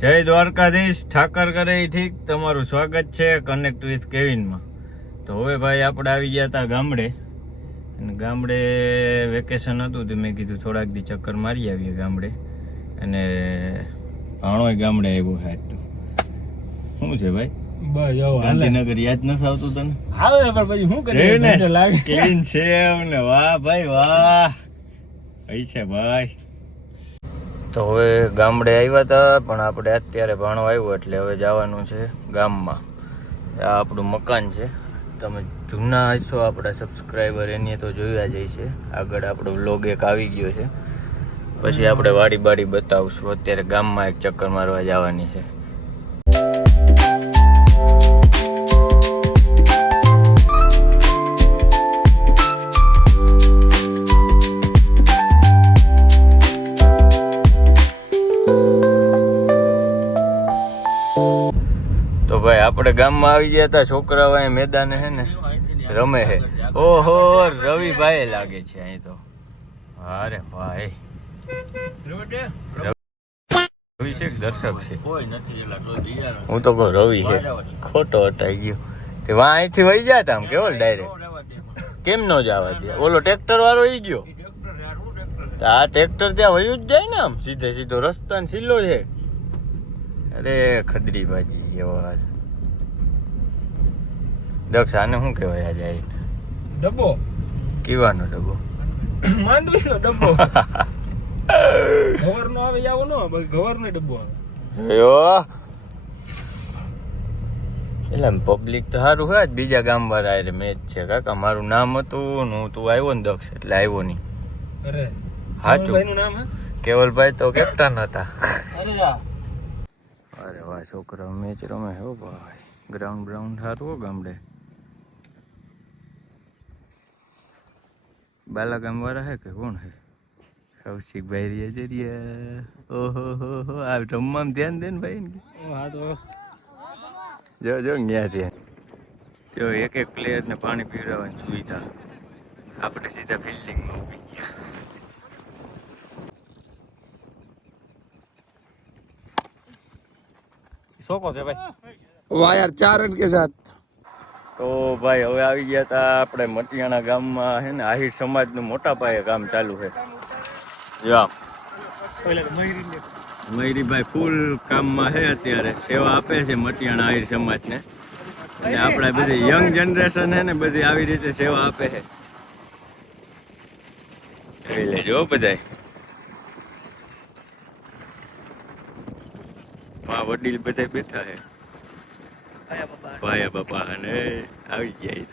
જય દ્વારકાધીશ ઠાકર કરે ઠીક. તમારું સ્વાગત છે કનેક્ટ વિથ કેવિનમાં તો હવે ભાઈ આપણે આવી ગયા હતા ગામડે. અને ગામડે વેકેશન હતું તો મેં કીધું થોડાક દી ચક્કર મારી આવીએ ગામડે. અને ભાણોય ગામડે આવ્યો છે તો. શું છે ભાઈ? ગાંધીનગર યાદ નથી આવતું તને? આવે પણ પછી શું કરે ક્લીન છે ને વાહ ભાઈ વાહ. કઈ છે ભાઈ. તો હવે ગામડે આવ્યા હતા પણ આપણે અત્યારે ભાણો આવ્યો એટલે હવે જવાનું છે ગામમાં. આ આપણું મકાન છે. તમે જૂના હશો આપણા સબસ્ક્રાઈબર એની તો જોયા જ છે આગળ આપણો વ્લોગ એક આવી ગયો છે. પછી આપણે વાડી બાડી બતાવશું. અત્યારે ગામમાં એક ચક્કર મારવા જવાની છે. આપણે ગામમાં આવી ગયા હતા છોકરાઓ અહીં મેદાને હે ને રમે હે. ઓહો રવિભાઈ લાગે છે અહીં તો. અરે ભાઈ. રવિ છે દર્શક છે? હું તો કહું રવિ છે. ખોટો હટાઈ ગયો. તે વાં અહીંથી વહી ગયા તા આમ કેવો ડાયરેક્ટ કેમ નો જવા દે? ઓલો ટ્રેક્ટર વાળો ઈ ગયો. આ ટ્રેક્ટર ત્યાં વયું જ જાય ને આમ સીધે સીધો રસ્તો ને સીલો છે. અરે ખદરી ભાજી એવો હાલ. દક્ષ આને શું કહેવાય આ જાય ડબ્બો? કીવાનો ડબ્બો. માંડવી નો ડબ્બો. ગવર નો આવે આવો નો ગવર નો ડબ્બો આવે. યો એટલે પબ્લિક તો સારું હોય જ બીજા ગામ વાળા એટલે મેચ છે. કાકા મારું નામ હતું ને હું તું આવ્યો ને દક્ષ એટલે આવ્યો નહીં. અરે હાચું. ભાઈ નામ હે? કેવલભાઈ તો કેપ્ટન હતા. અરે અરે વાહ છોકરા મેચ રમે હો ભાઈ. ગ્રાઉન્ડ બ્રાઉન્ડ સારું હો ગામડે. बाला गंवारा है कि कौन है? कौशिक भाई रिया ज़रिया। ओ हो हो हो आप डम्मा में ध्यान देन भाई इनकी। हाँ तो जो जो न्याय दिए जो एक एक प्लेयर ने पानी पी रहा है चुई था। आप सीधा फील्डिंग में सो कौन से भाई। वायर चार रन के साथ। તો ભાઈ હવે આવી ગયા હતા આપણે મટિયાણા ગામમાં હે ને આહિર સમાજનું મોટા પાયે કામ ચાલુ છે. મયુરીભાઈ ફૂલ કામમાં છે અત્યારે સેવા આપે છે મટિયાણા આહિર સમાજને. અને આપણે બધી યંગ જનરેશન છે ને બધી આવી રીતે સેવા આપે છે. કરી લેજો હો બધાય. મા વડીલ બધા બેઠા છે. ભાયા બાપા. અને આવી ગયા ઈ.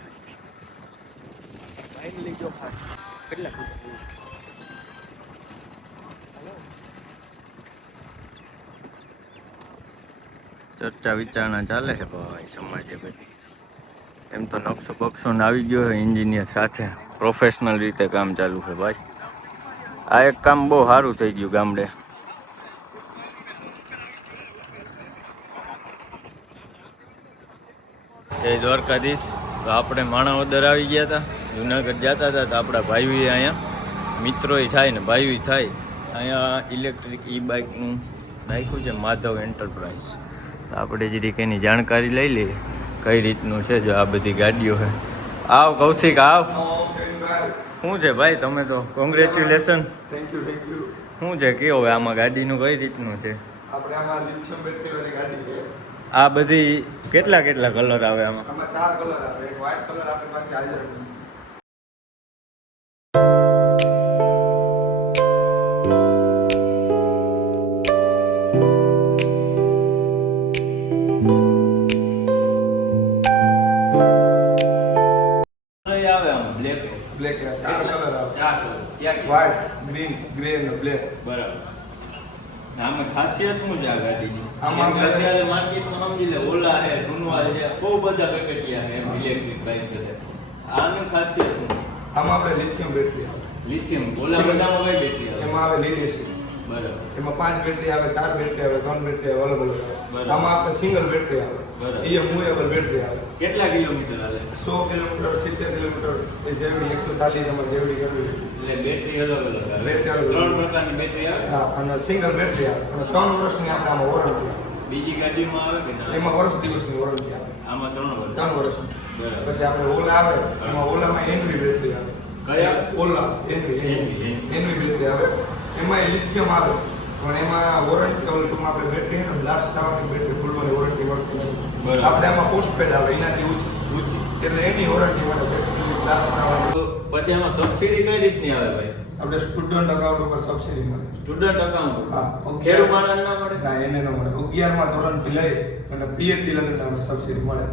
ચર્ચા વિચારણા ચાલે છે ભાઈ સમાજે બધી. એમ તો નકશો બક્ષો ને આવી ગયો છે એન્જિનિયર સાથે. પ્રોફેશનલ રીતે કામ ચાલુ છે ભાઈ. આ એક કામ બહુ સારું થઈ ગયું ગામડે. જય દ્વારકાધીશ. તો આપણે માણાવદર આવી ગયા હતા જુનાગઢ જતા હતા તો આપણા ભાઈઓએ અહીંયા. મિત્રોય થાય ને ભાઈ થાય. અહીંયા ઇલેક્ટ્રિક ઈ બાઇકનું નાખ્યું છે માધવ એન્ટરપ્રાઇઝ તો આપણે જે રીતે એની જાણકારી લઈ લઈએ કઈ રીતનું છે જો આ બધી ગાડીઓ છે. આવ કૌશિક આવ. શું છે ભાઈ તમે તો? કોંગ્રેચ્યુલેશન શું છે? કયો હવે આમાં ગાડીનું કઈ રીતનું છે? આપણે આમાં ગાડી છે. આ બધી કેટલા કેટલા કલર આવે આમાં? આમાં ચાર કલર આવે. એક વ્હાઇટ કલર આપણી પાસે હાજર છે. આમાં? બ્લેક બ્લેક ચાર કલર આવે. ચાર કલર. વ્હાઇટ ગ્રીન ગ્રે અને બ્લેક બરાબર. આમાં ખાસિયત શું છે આ ગાડીની આમાં આમાં અત્યારે માર્કેટમાં સમજી લે ઓલા છે ધુનવા છે બહુ બધા પેકેટિયા છે એમ ઇલેક્ટ્રિક બાઇક છે. આની ખાસિયત આમાં આપણે લિથિયમ બેટરી આવે. લિથિયમ ઓલા બધામાં કઈ બેટરી આવે. એમાં આવે એસિડ બરાબર. એમાં પાંચ બેટરી આવે ચાર બેટરી આવે ત્રણ બેટરી આવે અલગ અલગ આમાં આપણે સિંગલ બેટરી આવે. એ મૂવેબલ બેટરી આવે. કેટલા કિલોમીટર આવે? સો કિલોમીટર સિત્તેર કિલોમીટર એ જેવડી એકસો ચાલીસ એમાં જેવડી કરવી એટલે બેટરી અલગ અલગ આવે. બેટરી. ત્રણ પ્રકારની બેટરી આવે? હા અને સિંગલ બેટરી આવે. અને ત્રણ વર્ષની આપણે આમાં વોરંટી બીજી ગાડીમાં આવે કે ના? એમાં વર્ષ દિવસની વોરંટી આવે. આમાં ત્રણ વર્ષ. ત્રણ વર્ષ. પછી આપણે ઓલા આવે. એમાં ઓલામાં એનવી બેટરી આવે. કયા? Ola Envy Envy. Envy battery આવે. એમાં લિથિયમ આવે. પણ એમાં વોરંટી ટૂંકમાં આપણે બેટરી ને લાસ્ટ થવાની બેટરી ફૂલવાની વોરંટી મળતી. આપણે આમાં પોસ્ટપેડ આવે એનાથી ઊંચી ઊંચી એટલે એની વોરંટી મળે બેટરી લાસ્ટ થવાની તો પછી એમાં સબસિડી કઈ રીતની આવે ભાઈ? આપણે સ્ટુડન્ટ અકાઉન્ટ ઉપર સબસિડી મળે. સ્ટુડન્ટ અકાઉન્ટ હા. ખેડૂત માણસ ના મળે? ના એને ન મળે. અગિયારમાં ધોરણથી લઈ અને પીએચડી લગન તમને સબસિડી મળે.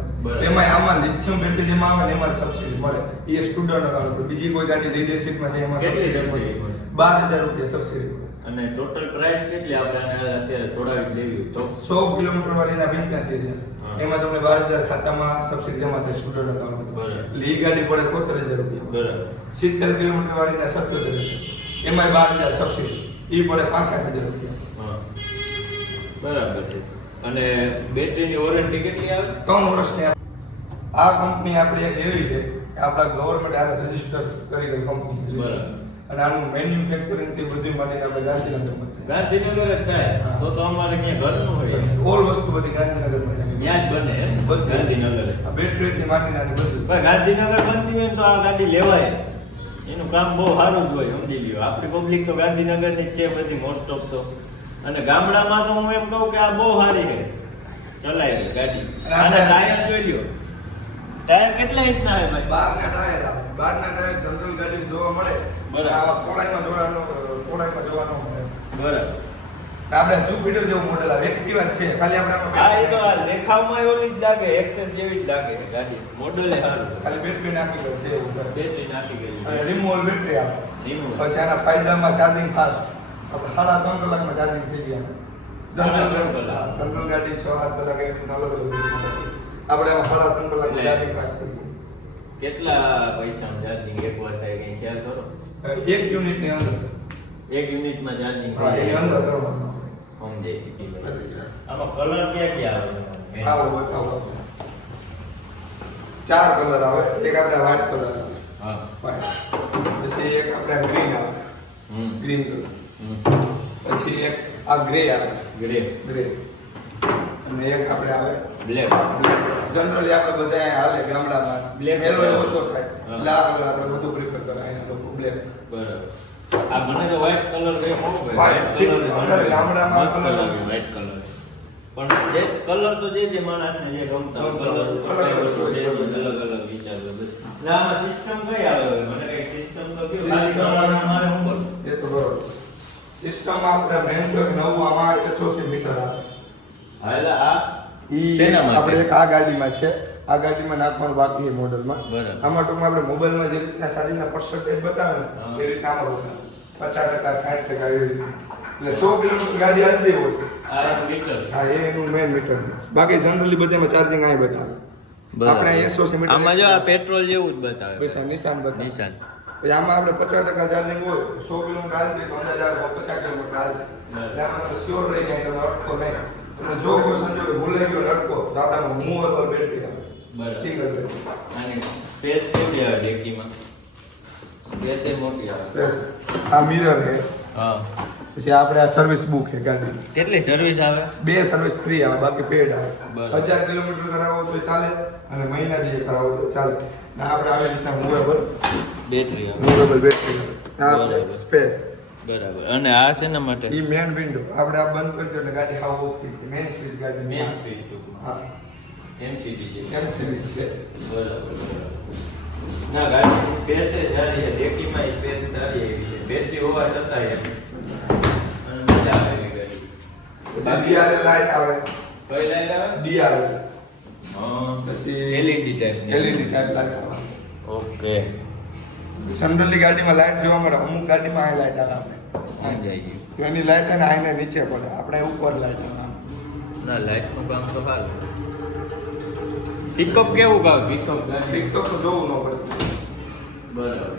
એમાં આમાં લિથિયમ બેટરી જેમાં આવે એમાં સબસિડી મળે. એ સ્ટુડન્ટ અકાઉન્ટ બીજી કોઈ ગાડી લીડરશીપમાં છે એમાં કેટલી મળે? બાર હજાર રૂપિયા સબસિડી અને ટોટલ પ્રાઇસ કેટલી આપણે આને અત્યારે છોડાવી લેવી તો? સો કિલોમીટર વાળીના પંચ્યાસી હજાર. એમાં તમને બાર હજાર ખાતામાં સબસિડી જમા થાય સ્ટુડન્ટ અકાઉન્ટ બરાબર. એ ગાડી પડે તોતેર હજાર રૂપિયા. બરાબર. સિત્તેર કિલોમીટર વાળીના સત્તોતેર હજાર. એમાં બાર હજાર સબસિડી એ પડે પાસઠ હજાર રૂપિયા. બરાબર છે. અને બેટરીની વોરંટી કેટલી આવે? ત્રણ વર્ષની આ- આ કંપની આપણી એક એવી છે આપણા ગવર્મેન્ટ આ રજિસ્ટર કરી ગઈ કંપની બરાબર. અને આનું મેન્યુફેક્ચરિંગથી બધું માંડીને આપણે ગાંધીનગરમાં થાય. ગાંધીનગર જ થાય? તો તો અમારે ક્યાં ઘરનું હોય. ઓલ વસ્તુ બધી ગાંધીનગરમાં ત્યાં જ બને એમ? ગાંધીનગર. માંડીને બધું. ગાંધીનગર બનતી હોય તો આ ગાડી લેવાય. એનું કામ બહુ સારું જ હોય સમજી લ્યો. આપણી પબ્લિક તો ગાંધીનગરની જ છે બધી મોસ્ટ ઓફ તો. અને ગામડામાં તો હું એમ કહું કે આ બહુ સારી છે. ચલાય ગઈ ગાડી. અને ટાયર જોઈ લ્યો. ટાયર કેટલા ઇંચના હોય ભાઈ? બહારના ટાયર બારના ટાયર જનરલ ગાડી જોવા મળે. બરાબર. આવા પોળાઈમાં જોવાનો પોળાઈમાં જોવાનો બરાબર. આપણે જુપિટર જેવું મોડેલ આવે એક્ટિવા જ છે. ખાલી આપણે હા એ તો બેટરી- દેખાવમાં ઓલી જ લાગે એક્સેસ જેવી જ લાગે. ગાડી મોડલે ખાલી બેટરી નાખી દો છે. બેટરી નાખી અને ગઈ રિમૂવલ બેટરી આવે Remove. પછી આના ફાયદામાં ચાર્જિંગ ફાસ્ટ આપણે સાડા ત્રણ કલાકમાં ચાર્જિંગ થઈ ગયા. જનરલ ગાડી છ સાત કલાક. આપણે સાડા ત્રણ કલાક ચાર્જિંગ ફાસ્ટ થઈ ગયું. કેટલા પૈસા ચાર્જિંગ એક વાર થાય કઈ ખ્યાલ કરો? એક યુનિટની અંદર. એક યુનિટમાં ચાર્જિંગ થાય. અંદર કરવાનું. સમજે આમાં કલર ક્યાં ક્યાં આવે? આવો બતાવો. ચાર કલર આવે. એક આપણે વ્હાઇટ કલર હા. પછી એક આપણે ગ્રીન આવે. હમ. ગ્રીન કલર હમ. પછી એક આ ગ્રે આવે. ગ્રે ગ્રે અને એક આપણે આવે. બ્લેક. જનરલી આપણે બધા હાલે ગામડામાં. બ્લેક એલો. ઓછો થાય. લાલ કલર આપણે વધુ પ્રિફર કરે. અહીંના લોકો બ્લેક. બરાબર. આ મને તો વ્હાઈટ કલર ગયો White, વ્હાઈટ કલર ગામડામાં મસ્ત લાગે વ્હાઈટ કલર પણ જે કલર તો જે જે માણસને જે ગમતા કલર. અલગ અલગ વિચાર. એટલે આમાં સિસ્ટમ કઈ આવે મને કઈ સિસ્ટમ તો શું એ તો બરોબર. સિસ્ટમ આપણે મેન તો નવું આમાં એસોસી મીટર આવે. આપણે એક આ ગાડીમાં છે. આ ગાડીમાં નાખવાનું બાકી છે મોડલમાં. આમાં ટૂંકમાં આપણે મોબાઈલમાં જે રીતના સાડીના પર્સન્ટેજ બતાવે એ રીતના આમાં બતાવે. પચાસ ટકા સાઠ ટકા એવી રીતે. એટલે સો કિલોમીટર ગાડી હાલતી હોય. મીટર હા એનું મેઇન મીટર બાકી જનરલી બધામાં ચાર્જિંગ અહીં બતાવે. આપણે મીટર આમાં જો આ પેટ્રોલ જેવું જ બતાવે. નિશાન બતાવે. નિશાન. પછી આમાં આપણે પચાસ ટકા ચાર્જિંગ હોય સો કિલોમીટર હાલતી તો પચાસ કિલોમીટર હાલશે. એટલે આમાં સ્યોર રહી જાય અટકો નહીં. અને જો કોઈ સંજોગે ભૂલાઈ ગયો ને અટકો તો આપણામાં મૂવેબલ બેટરી આવે બરાબર. Single battery. અને સ્પેસ કેવી આવે ડેકીમાં? સ્પેસ એ મોટી આવે. સ્પેસ. આ મિરર હે હા. પછી આપણે આ સર્વિસ બુક છે ગાડી. કેટલી સર્વિસ આવે? બે સર્વિસ ફ્રી આવે બાકી પેડ આવે. હજાર કિલોમીટર કરાવો તો ચાલે અને મહિના જે કરાવો તો ચાલે. ને આપણે આવી રીતના મૂવેબલ બેટરી આવે. Movable battery space. બરાબર. અને આ શેના માટે? ઈ મેન વિન્ડો આપણે આ બંધ કરી દો એટલે ગાડી હાવ ઓફ થઈ મેન સ્વિચ ગાડી મેન સ્વિચ ટૂંકમાં. હા. એમસીબી છે. એમસીબી છે. બરાબર બરાબર. ના ગાડી સ્પેસ એ સારી છે. ડેકીમાં સ્પેસ સારી આવી છે. બેટરી હોવા છતાં એમ. અને મજા આવે એવી ગાડી. બાકી ડીઆર લાઈટ આવે. કઈ લાઈટ આવે? ડીઆર હા પછી LED type LED type light આવે ઓકે જનરલી ગાડીમાં લાઈટ જોવા મળે અમુક ગાડીમાં આ લાઈટ આવે આપણે. એની લાઈટ અને આઈને નીચે પડે. આપણે ઉપર આમ. ના લાઈટનું કામ તો સારું પિકઅપ કેવું કામ પિકઅપ પિકઅપ તો જોવું ન પડે. બરાબર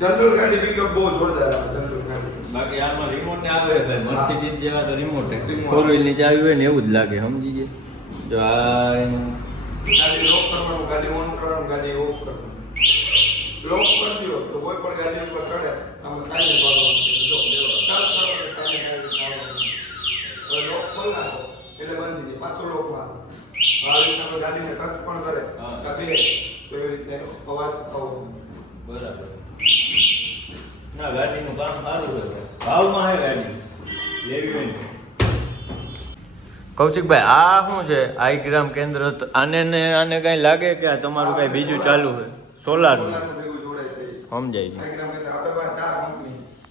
જનરલ ગાડી પિકઅપ બહુ જોરદાર આવે જનરલ ગાડી. બાકી આમાં રિમોટ આવે એટલે મર્સિડીઝ જેવા તો રિમોટ ફોર વ્હીલની ચાવી હોય ને એવું જ લાગે સમજી ગયા? આ ગાડી લોક કરવાનું ગાડી ઓન કરવાનું ગાડી ઓફ કરવાનું. લોક કરી દો તો કોઈ પણ ગાડી ઉપર ચડે આમ ગાડી હવે લોક ખોલ નાખો એટલે બંધ થઈ પાછો લોક મારો આવી કોઈ ગાડીને ટચ પણ કરે. કાપી તો એવી રીતે અવાજ આવો. બરાબર. ના ગાડીનું કામ સારું છે ભાઈ. ભાવમાં હે ગાડી. લેવી હોય કૌશિકભાઈ આ શું છે? આઈ ગ્રામ કેન્દ્ર આને ને આને કઈ લાગે કે આ તમારું કઈ બીજું ચાલુ છે? સોલાર સોલારનું. ભેગું સમજાય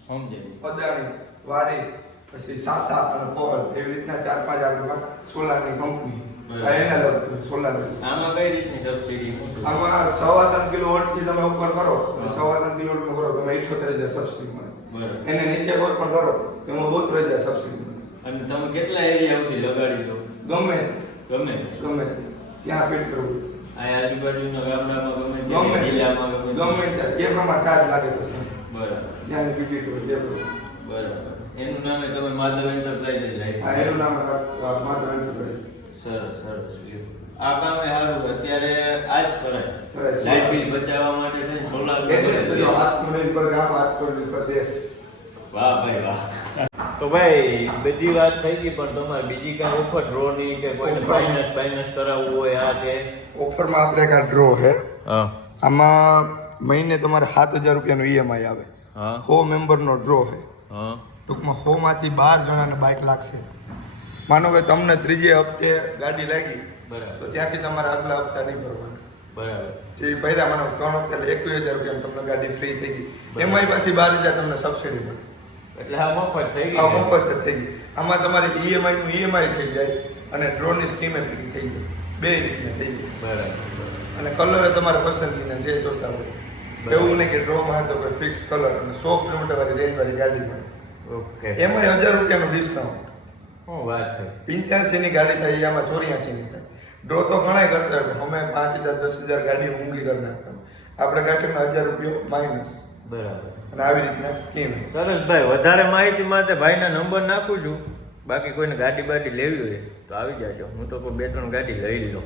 સમજાય ગયું. પછી સાસા અને પોલ એવી રીતના ચાર પાંચ આપણે સોલાર સોલારની કંપની. એના સોલાર આમાં કઈ રીતની સબસિડી આમાં સવા ત્રણ કિલો વોટથી તમે ઉપર કરો સવા ત્રણ કિલો કરો તમે ઇઠોતેર હજાર સબસિડી મળે. એને નીચે કોઈ પણ કરો તો એમાં બોતેર હજાર સબસિડી મળે. અને તમે કેટલા એરિયા સુધી લગાડી દો? ગમે ગમે ગમે ત્યાં ફિટ કરવું. આ આજુબાજુના ગામડામાં ગમે જિલ્લામાં ગમે ગમે જે પ્રમાણે ચાર્જ લાગે પછી બરાબર. ત્યાંની ટિકિટ હોય જે બરાબર. એનું નામે તમે માધવ એન્ટરપ્રાઇઝ જ આ રાખ્યું એનું નામ આ માત્ર સરસ સરસ લ્યો. આ કામે સારું. અત્યારે આ જ કરાય કરાય. બિલ બચાવવા માટે થઈને સોલાર એટલે હાથ પર ગામ હાથ પર પર દેશ વાહ ભાઈ વાહ. તો ભાઈ બધી વાત થઈ ગઈ પણ તમારે બીજી કાંઈ ઓફર ડ્રો ની કે કોઈ. ફાઇનાન્સ ફાઇનાન્સ કરાવવું હોય આ કે ઓફરમાં આપણે કા ડ્રો છે. આમાં મહિને તમારે સાત હજાર રૂપિયાનું ઈએમઆઈ આવે. હા. સો મેમ્બરનો ડ્રો છે. ટૂંકમાં ટૂંકમાં સોમાંથી બાર જણાને બાઇક લાગશે. માનો કે તમને ત્રીજે હપ્તે ગાડી લાગી બરાબર. તો ત્યાંથી તમારે આગલા હપ્તા નહીં ભરવાના. બરાબર. જે ભર્યા માનો ત્રણ હપ્તા એટલે એકવીસ હજાર રૂપિયા તમને ગાડી ફ્રી થઈ ગઈ. એમઆઈ પાછી બાર હજાર તમને સબસિડી મળે. એટલે આ મફત થઈ આ મફત થઈ ગઈ. આમાં તમારે ઈએમઆઈ નું ઈએમઆઈ થઈ જાય અને ડ્રોની સ્કીમે ભેગી થઈ જાય બે રીતના થઈ જાય બરાબર. અને કલર તમારે પસંદગીના જે જોતા હોય. એવું નહીં કે ડ્રોમાં તો કોઈ ફિક્સ કલર અને સો કિલોમીટર વાળી રેન્જ વાળી ગાડી મળે. ઓકે. એમાં હજાર રૂપિયાનું ડિસ્કાઉન્ટ શું વાત થઈ પિંચ્યાસી ની ગાડી થાય એમાં આમાં ચોર્યાસી ની થાય. ડ્રો તો ઘણા કરતા અમે પાંચ હજાર દસ હજાર ગાડી ઊંઘી કરી નાખતા આપણે ગાડીમાં હજાર રૂપિયો માઇનસ બરાબર. અને આવી રીતના સ્કીમ સરસ ભાઈ વધારે માહિતી માટે ભાઈના નંબર નાખું છું. બાકી કોઈને ગાડી બાડી લેવી હોય તો આવી જાજો. હું તો કોઈ બે ત્રણ ગાડી લઈ લઉં